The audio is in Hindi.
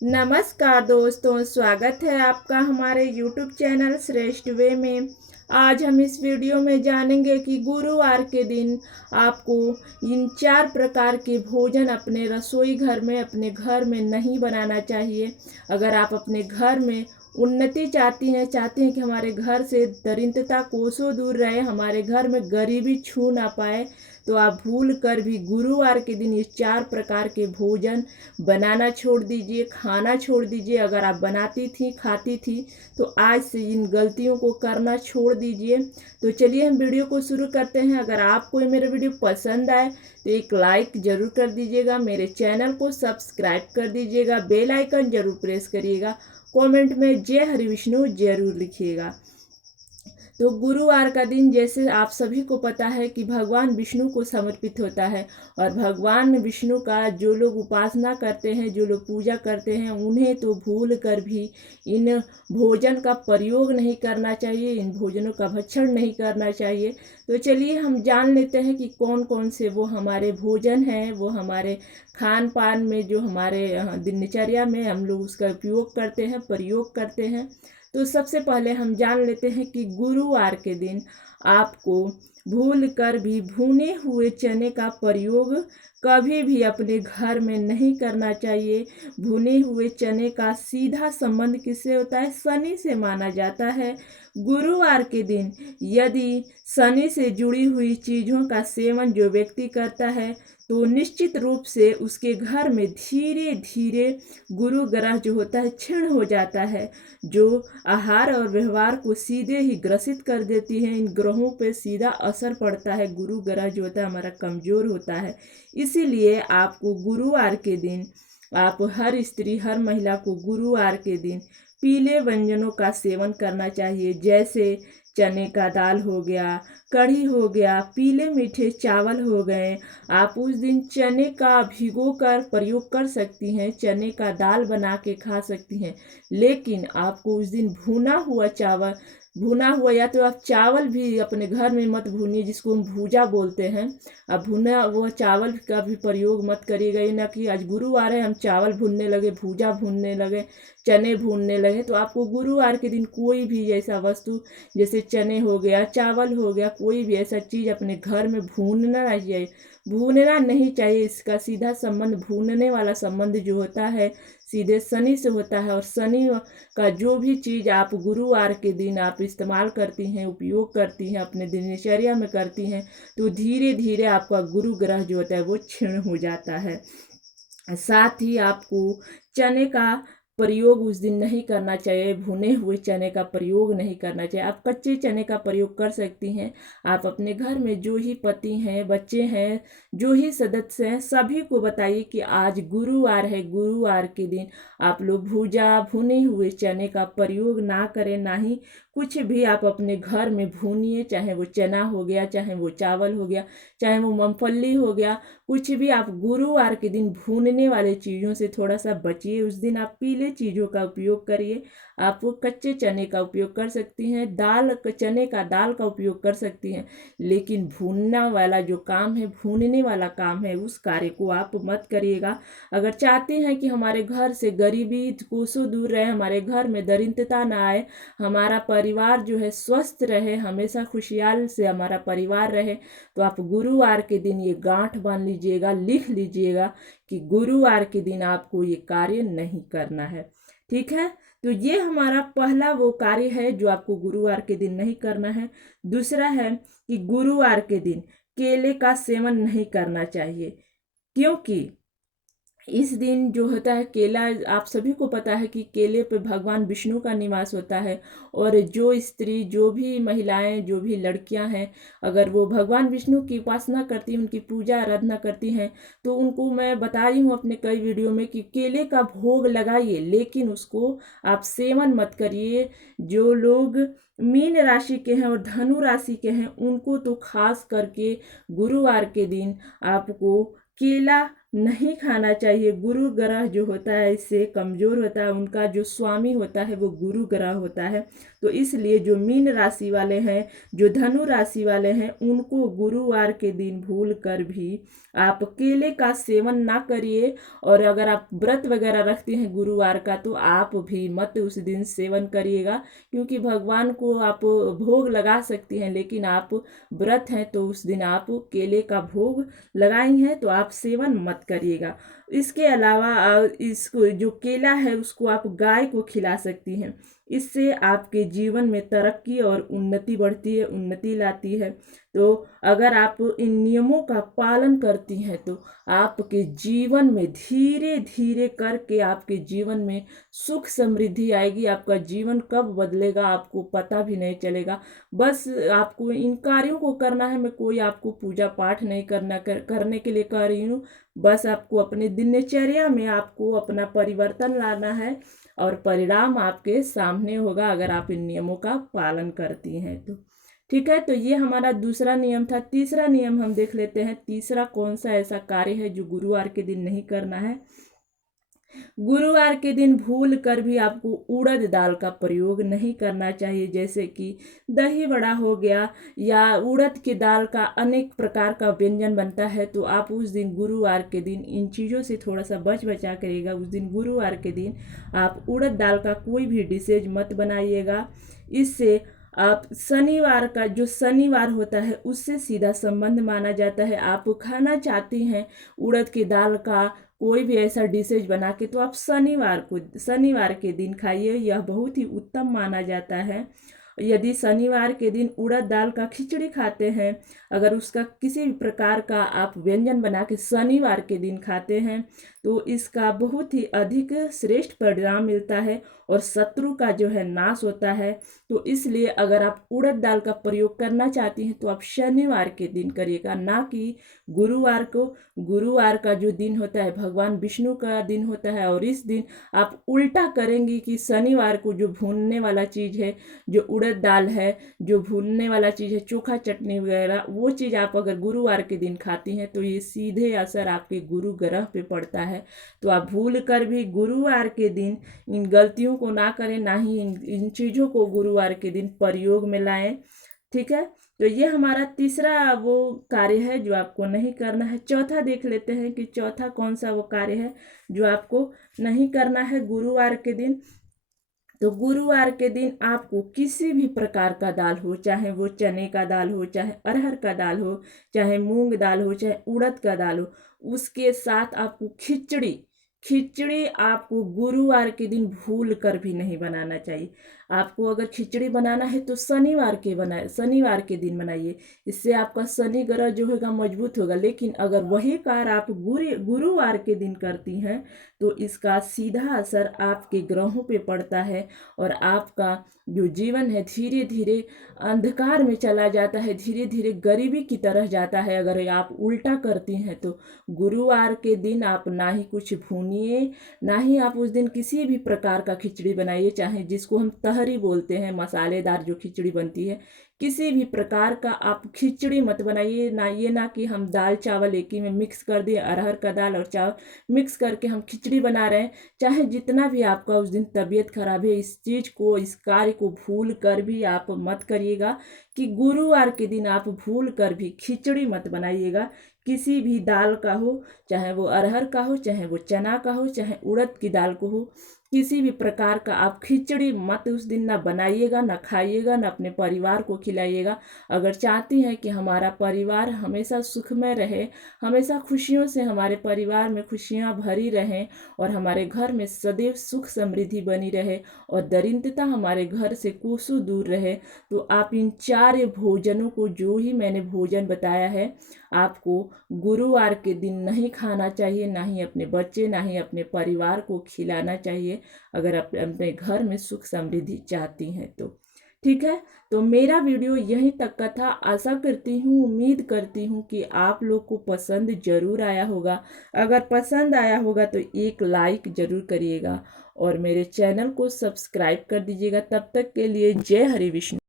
नमस्कार दोस्तों, स्वागत है आपका हमारे YouTube चैनल श्रेष्ठ वे में। आज हम इस वीडियो में जानेंगे कि गुरुवार के दिन आपको इन 4 प्रकार के भोजन अपने रसोई घर में, अपने घर में नहीं बनाना चाहिए। अगर आप अपने घर में उन्नति चाहती हैं कि हमारे घर से दरिद्रता कोसों दूर रहे, हमारे घर में गरीबी छू ना पाए, तो आप भूल कर भी गुरुवार के दिन ये 4 प्रकार के भोजन बनाना छोड़ दीजिए, खाना छोड़ दीजिए। अगर आप बनाती थी, खाती थी, तो आज से इन गलतियों को करना छोड़ दीजिए। तो चलिए हम वीडियो को शुरू करते हैं। अगर आपको ये मेरा वीडियो पसंद आए तो एक लाइक ज़रूर कर दीजिएगा, मेरे चैनल को सब्सक्राइब कर दीजिएगा, बेल आइकन ज़रूर प्रेस करिएगा, कमेंट में जय हरि विष्णु ज़रूर लिखिएगा। तो गुरुवार का दिन जैसे आप सभी को पता है कि भगवान विष्णु को समर्पित होता है, और भगवान विष्णु का जो लोग उपासना करते हैं, जो लोग पूजा करते हैं, उन्हें तो भूल कर भी इन भोजन का प्रयोग नहीं करना चाहिए, इन भोजनों का भक्षण नहीं करना चाहिए। तो चलिए हम जान लेते हैं कि कौन कौन से वो हमारे भोजन हैं, वो हमारे खान पान में, जो हमारे दिनचर्या में हम लोग उसका उपयोग करते हैं, प्रयोग करते हैं। तो सबसे पहले हम जान लेते हैं कि गुरुवार के दिन आपको भूल कर भी भुने हुए चने का प्रयोग कभी भी अपने घर में नहीं करना चाहिए। भुने हुए चने का सीधा संबंध किससे होता है? शनि से माना जाता है। गुरुवार के दिन यदि शनि से जुड़ी हुई चीज़ों का सेवन जो व्यक्ति करता है, तो निश्चित रूप से उसके घर में धीरे धीरे गुरु ग्रह जो होता है क्षीण हो जाता है, जो आहार और व्यवहार को सीधे ही ग्रसित कर देती है। इन ग्रहों पे सीधा असर पड़ता है, गुरु ग्रह जो होता है हमारा कमज़ोर होता है। इसीलिए आपको गुरुवार के दिन, आप हर स्त्री, हर महिला को गुरुवार के दिन पीले व्यंजनों का सेवन करना चाहिए, जैसे चने का दाल हो गया, कढ़ी हो गया, पीले मीठे चावल हो गए। आप उस दिन चने का भिगो कर प्रयोग कर सकती हैं, चने का दाल बना के खा सकती हैं। लेकिन आपको उस दिन भुना हुआ या तो आप चावल भी अपने घर में मत भूनिए, जिसको हम भूजा बोलते हैं। अब भुना हुआ चावल का भी प्रयोग मत करिएगा। ये ना कि आज गुरुवार है हम चावल भूनने लगे, भूजा भूनने लगे, चने भूनने लगे। तो आपको गुरुवार के दिन कोई भी ऐसा वस्तु, जैसे चने हो गया, चावल हो गया, कोई भी ऐसा चीज़ अपने घर में भूनना नहीं चाहिए। इसका सीधा संबंध, भूनने वाला संबंध जो होता है, सीधे शनि से होता है। और शनि का जो भी चीज़ आप गुरुवार के दिन आप इस्तेमाल करती हैं, उपयोग करती हैं, अपने दिनचर्या में करती हैं, तो धीरे धीरे आपका गुरु ग्रह जो होता है वो क्षीण हो जाता है। साथ ही आपको चने का प्रयोग उस दिन नहीं करना चाहिए, भुने हुए चने का प्रयोग नहीं करना चाहिए। आप कच्चे चने का प्रयोग कर सकती हैं। आप अपने घर में जो ही पति हैं, बच्चे हैं, जो ही सदस्य हैं, सभी को बताइए कि आज गुरुवार है, गुरुवार के दिन आप लोग भुने हुए चने का प्रयोग ना करें, ना ही कुछ भी आप अपने घर में भूनिए, चाहे वो चना हो गया, चाहे वो चावल हो गया, चाहे वो मूंगफली हो गया, कुछ भी आप गुरुवार के दिन भूनने वाले चीज़ों से थोड़ा सा बचिए। उस दिन आप पीले चीज़ों का उपयोग करिए। आप वो कच्चे चने का उपयोग कर सकती हैं, चने का दाल का उपयोग कर सकती हैं, लेकिन भूनना वाला जो काम है, भूनने वाला काम है, उस कार्य को आप मत करिएगा। अगर चाहते हैं कि हमारे घर से गरीबी कोसों दूर रहे, हमारे घर में दरिद्रता ना आए, हमारा परिवार जो है स्वस्थ रहे, हमेशा खुशहाल से हमारा परिवार रहे, तो आप गुरुवार के दिन ये गांठ बांध लीजिएगा, लिख लीजिएगा कि गुरुवार के दिन आपको ये कार्य नहीं करना है। ठीक है? तो ये हमारा पहला वो कार्य है जो आपको गुरुवार के दिन नहीं करना है। दूसरा है कि गुरुवार के दिन केले का सेवन नहीं करना चाहिए, क्योंकि इस दिन जो होता है केला, आप सभी को पता है कि केले पे भगवान विष्णु का निवास होता है। और जो स्त्री, जो भी महिलाएं, जो भी लड़कियां हैं, अगर वो भगवान विष्णु की उपासना करती हैं, उनकी पूजा आराधना करती हैं, तो उनको मैं बताई हूँ अपने कई वीडियो में कि केले का भोग लगाइए, लेकिन उसको आप सेवन मत करिए। जो लोग मीन राशि के हैं और धनु राशि के हैं, उनको तो खास करके गुरुवार के दिन आपको केला नहीं खाना चाहिए। गुरु ग्रह जो होता है इससे कमज़ोर होता है, उनका जो स्वामी होता है वो गुरु ग्रह होता है। तो इसलिए जो मीन राशि वाले हैं, जो धनु राशि वाले हैं, उनको गुरुवार के दिन भूल कर भी आप केले का सेवन ना करिए। और अगर आप व्रत वगैरह रखते हैं गुरुवार का तो आप भी मत उस दिन सेवन करिएगा, क्योंकि भगवान को आप भोग लगा सकती हैं, लेकिन आप व्रत हैं तो उस दिन आप केले का भोग लगाई हैं तो आप सेवन मत करिएगा। इसके अलावा इसको जो केला है उसको आप गाय को खिला सकती हैं। इससे आपके जीवन में तरक्की और उन्नति बढ़ती है, उन्नति लाती है। तो अगर आप इन नियमों का पालन करती हैं तो आपके जीवन में धीरे धीरे करके आपके जीवन में सुख समृद्धि आएगी। आपका जीवन कब बदलेगा आपको पता भी नहीं चलेगा। बस आपको इन कार्यों को करना है। मैं कोई आपको पूजा पाठ नहीं करने के लिए कह रही हूँ। बस आपको अपने दिनचर्या में आपको अपना परिवर्तन लाना है और परिणाम आपके सामने होगा अगर आप इन नियमों का पालन करती हैं तो। ठीक है, तो ये हमारा दूसरा नियम था। तीसरा नियम हम देख लेते हैं। तीसरा कौन सा ऐसा कार्य है जो गुरुवार के दिन नहीं करना है। गुरुवार के दिन भूल कर भी आपको उड़द दाल का प्रयोग नहीं करना चाहिए। जैसे कि दही बड़ा हो गया या उड़द की दाल का अनेक प्रकार का व्यंजन बनता है, तो आप उस दिन गुरुवार के दिन इन चीज़ों से थोड़ा सा बचा करिएगा। उस दिन गुरुवार के दिन आप उड़द दाल का कोई भी डिशेज मत बनाइएगा। इससे आप शनिवार का जो शनिवार होता है उससे सीधा संबंध माना जाता है। आप खाना चाहती हैं उड़द की दाल का कोई भी ऐसा डिशेज बना के, तो आप शनिवार के दिन खाइए। यह बहुत ही उत्तम माना जाता है। यदि शनिवार के दिन उड़द दाल का खिचड़ी खाते हैं, अगर उसका किसी भी प्रकार का आप व्यंजन बना के शनिवार के दिन खाते हैं तो इसका बहुत ही अधिक श्रेष्ठ परिणाम मिलता है और शत्रु का जो है नाश होता है। तो इसलिए अगर आप उड़द दाल का प्रयोग करना चाहती हैं तो आप शनिवार के दिन करिएगा, ना कि गुरुवार को। गुरुवार का जो दिन होता है भगवान विष्णु का दिन होता है, और इस दिन आप उल्टा करेंगी कि शनिवार को जो भूनने वाला चीज़ है, जो उड़द दाल है, जो भूनने वाला चीज़ है, चोखा चटनी वगैरह, वो चीज़ आप अगर गुरुवार के दिन खाती हैं तो ये सीधे असर आपके गुरु ग्रह पे पड़ता है। तो आप भूल कर भी गुरुवार के दिन इन गलतियों को ना करें, ना ही इन चीज़ों को गुरुवार के दिन प्रयोग में लाएं। ठीक है, तो ये हमारा तीसरा वो कार्य है जो आपको नहीं करना है। चौथा देख लेते हैं कि चौथा कौन सा वो कार्य है जो आपको नहीं करना है गुरुवार के दिन। तो गुरुवार के दिन आपको किसी भी प्रकार का दाल हो, चाहे वो चने का दाल हो, चाहे अरहर का दाल हो, चाहे मूंग दाल हो, चाहे उड़द का दाल हो, उसके साथ आपको खिचड़ी आपको गुरुवार के दिन भूल कर भी नहीं बनाना चाहिए। आपको अगर खिचड़ी बनाना है तो शनिवार के दिन बनाइए। इससे आपका शनि ग्रह जो होगा मजबूत होगा। लेकिन अगर वही कार्य आप गुरुवार के दिन करती हैं तो इसका सीधा असर आपके ग्रहों पे पड़ता है और आपका जो जीवन है धीरे धीरे अंधकार में चला जाता है, धीरे धीरे गरीबी की तरह जाता है। अगर आप उल्टा करती हैं तो गुरुवार के दिन आप ना ही कुछ भूनिए, ना ही आप उस दिन किसी भी प्रकार का खिचड़ी बनाइए, चाहे जिसको हम तहरी बोलते हैं, मसालेदार जो खिचड़ी बनती है, किसी भी प्रकार का आप खिचड़ी मत बनाइए। ना ये ना कि हम दाल चावल एक ही में मिक्स कर दिए, अरहर का दाल और चावल मिक्स करके हम खिचड़ी बना रहे हैं। चाहे जितना भी आपका उस दिन तबीयत खराब है, इस चीज़ को, इस कार्य को भूल कर भी आप मत करिएगा कि गुरुवार के दिन आप भूल कर भी खिचड़ी मत बनाइएगा। किसी भी दाल का हो, चाहे वो अरहर का हो, चाहे वो चना का हो, चाहे उड़द की दाल को हो, किसी भी प्रकार का आप खिचड़ी मत उस दिन ना बनाइएगा, ना खाइएगा, ना अपने परिवार को खिलाइएगा। अगर चाहती हैं कि हमारा परिवार हमेशा सुखमय रहे, हमेशा खुशियों से हमारे परिवार में खुशियां भरी रहें और हमारे घर में सदैव सुख समृद्धि बनी रहे और दरिद्रता हमारे घर से कोसों दूर रहे, तो आप इन 4 भोजनों को, जो ही मैंने भोजन बताया है, आपको गुरुवार के दिन नहीं खाना चाहिए। ना ही अपने बच्चे, ना ही अपने परिवार को खिलाना चाहिए अगर आप अपने घर में सुख समृद्धि चाहती हैं तो। ठीक है, तो मेरा वीडियो यहीं तक का था। आशा करती हूँ, उम्मीद करती हूँ कि आप लोग को पसंद जरूर आया होगा। अगर पसंद आया होगा तो एक लाइक जरूर करिएगा और मेरे चैनल को सब्सक्राइब कर दीजिएगा। तब तक के लिए जय हरि विष्णु।